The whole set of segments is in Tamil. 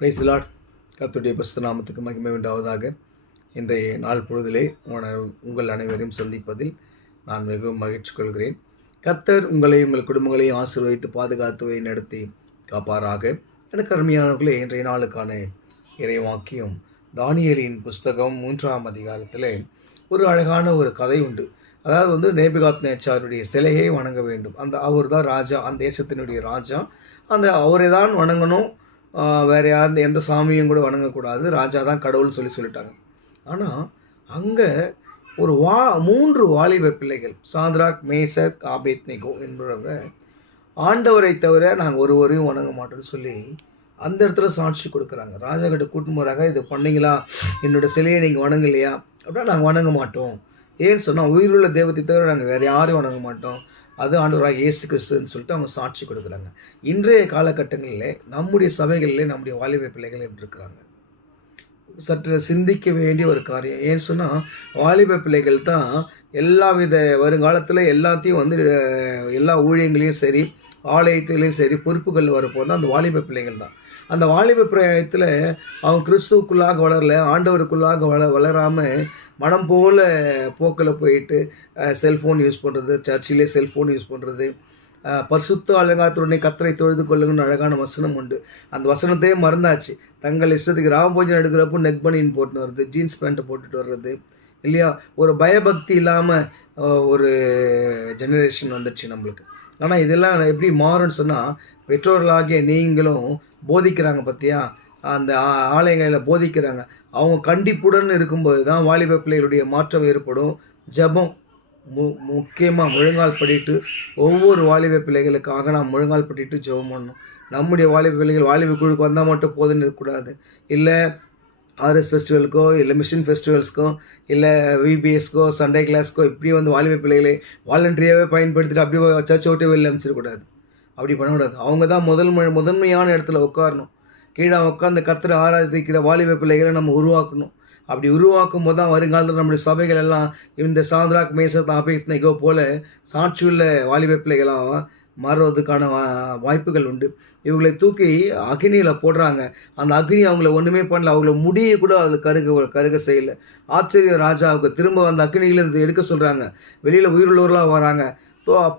Praise the Lord. கர்த்தருடைய பரிசுத்த நாமத்துக்கு மகிமை உண்டாவதாக. இன்றைய நாள் பொழுதிலே உங்கள் அனைவரையும் சந்திப்பதில் நான் மிகவும் மகிழ்ச்சி கொள்கிறேன். கர்த்தர் உங்களையும் உங்கள் குடும்பங்களையும் ஆசீர்வதித்து பாதுகாத்து நடத்தி காப்பாராக. எனக்கு அருமையானவர்களே, இன்றைய நாளுக்கான இறைவாக்கியம் தானியேலின் புஸ்தகம் 3ஆம் அதிகாரத்தில் ஒரு அழகான ஒரு கதை உண்டு. அதாவது நேபுகாத்நேச்சாருடைய சிலையை வணங்க வேண்டும். அவர் தான் ராஜா, அந்த தேசத்தினுடைய ராஜா. அவரை தான் வணங்கணும், வேறு யார் எந்த சாமியும் கூட வணங்கக்கூடாது, ராஜா தான் கடவுள்னு சொல்லிட்டாங்க. ஆனால் அங்கே ஒரு 3 வாலிப பிள்ளைகள், சாத்ராக், மேசக், ஆபேத்நேகோ என்பவங்க, ஆண்டவரை தவிர நாங்கள் ஒருவரையும் வணங்க மாட்டோம்னு சொல்லி அந்த இடத்துல சாட்சி கொடுக்குறாங்க. ராஜா கிட்ட கூட்டு போகிறாங்க. இது பண்ணிங்களா, என்னோடய சிலையை நீங்கள் வணங்கலையா அப்படின்னா நாங்கள் வணங்க மாட்டோம். ஏன்னு சொன்னால் உயிருள்ள தெய்வத்தை தவிர நாங்கள் வேறு யாரும் வணங்க மாட்டோம், அது ஆண்டவராக இயேசு கிறிஸ்துன்னு சொல்லிட்டு அவங்க சாட்சி கொடுக்குறாங்க. இன்றைய காலகட்டங்களில் நம்முடைய சபைகளில் நம்முடைய வாலிப பிள்ளைகள் எப்படி இருக்கிறாங்க, சற்று சிந்திக்க வேண்டிய ஒரு காரியம். ஏன்னு சொன்னால் வாலிப பிள்ளைகள் தான் எல்லா வருங்காலத்தில் எல்லாத்தையும் எல்லா ஊழியங்களையும் சரி, ஆலயத்திலையும் சரி, பொறுப்புகள் வரப்போது அந்த வாலிப பிள்ளைகள் தான். அந்த வாலிப பிராயத்தில் அவங்க கிறிஸ்துவுக்குள்ளாக வளரல, ஆண்டவருக்குள்ளாக வளராமல் மனம் போல் போக்கில் போயிட்டு செல்ஃபோன் யூஸ் பண்ணுறது, சர்ச்சிலே செல்ஃபோன் யூஸ் பண்ணுறது, பரிசுத்த அலங்காரத்துடனே கர்த்தரை தொழுது கொள்ளுங்கன்னு அழகான வசனம் உண்டு. அந்த வசனத்தையே மறந்தாச்சு. தங்கள் இஷ்டத்துக்கு ராமபோஜனம் எடுக்கிறப்போ நெக் பனியன் போட்டுன்னு வர்றது, ஜீன்ஸ் பேண்ட்டை போட்டுட்டு வர்றது இல்லையா. ஒரு பயபக்தி இல்லாமல் ஒரு ஜெனரேஷன் வந்துடுச்சு நம்மளுக்கு. ஆனால் இதெல்லாம் எப்படி மாறும்னு சொன்னால், பெற்றோர்களாகிய நீங்களும் போதிக்கிறாங்க பார்த்தியா, அந்த ஆலயங்களில் போதிக்கிறாங்க. அவங்க கண்டிப்புடன் இருக்கும்போது தான் வாலிப பிள்ளைகளுடைய மாற்றம் ஏற்படும். ஜெபம் முக்கியமாக முழங்கால் படிட்டு, ஒவ்வொரு வாலிப பிள்ளைகளுக்காக நாம் முழங்கால் படிட்டு ஜெபம் பண்ணணும். நம்முடைய வாலிப பிள்ளைகள் வாலிப குழுக்கு வந்தால் மட்டும் போதுன்னு இருக்கக்கூடாது. இல்லை ஆர்எஸ் ஃபெஸ்டிவலுக்கோ, இல்லை மிஷன் ஃபெஸ்டிவல்ஸ்க்கோ, இல்லை விபிஎஸ்க்கோ, சண்டே கிளாஸ்க்கோ இப்படி வாலிப பிள்ளைகளை வாலண்டரியாகவே பயன்படுத்திட்டு அப்படியே சர்ச்சை விட்டு வெளியில் அமைச்சிடக்கூடாது. அப்படி பண்ணக்கூடாது. அவங்க தான் முதன்மையான இடத்துல உட்காரணும். கீழே உட்காந்து கர்த்தரை ஆராதிக்கிற வாலிப பிள்ளைகளை நம்ம உருவாக்கணும். அப்படி உருவாக்கும் போது தான் வருங்காலத்தில் நம்முடைய சபைகள் எல்லாம் இந்த சாத்ராக், மேசக், ஆபேத்நேகோ போல சாட்சியுள்ள வாலிப பிள்ளைகளாக மாறுவதற்கான வாய்ப்புகள் உண்டு. இவங்களை தூக்கி அக்னியில் போடுறாங்க. அந்த அக்னி அவங்கள ஒன்றுமே பண்ணல, அவங்கள முடிய கூட அது கருக செய்யலை. ஆச்சரிய ராஜாவுக்கு திரும்ப அந்த அக்னியிலேருந்து எடுக்க சொல்கிறாங்க. வெளியில் உயிருள்ளவர்களாக வராங்க.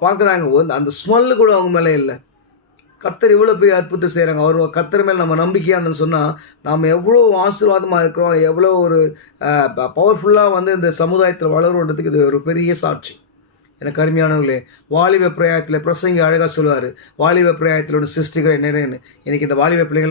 பார்க்குறாங்க, அந்த ஸ்மெல்லு கூட அவங்க மேலே இல்லை. கர்த்தர் இவ்வளோ பெரிய அற்புதத்தை செய்கிறாங்க. அவர் கர்த்தர் மேலே நம்ம நம்பிக்கையாக இருந்தோன்னு சொன்னால் நாம் எவ்வளோ ஆசீர்வாதமாக இருக்கிறோம், எவ்வளோ ஒரு பவர்ஃபுல்லாக இந்த சமுதாயத்தில் வளருன்றதுக்கு இது ஒரு பெரிய சாட்சி. எனக்கு அருமையானவர்களே, வாலிப பிரயாயத்தில் பிரசங்கி அழகாக சொல்லுவார், வாலிப பிரயாயத்தில் ஒரு சிருஷ்டிக்கிற நிறைன்னு. எனக்கு இந்த வாலிப பிள்ளைகள்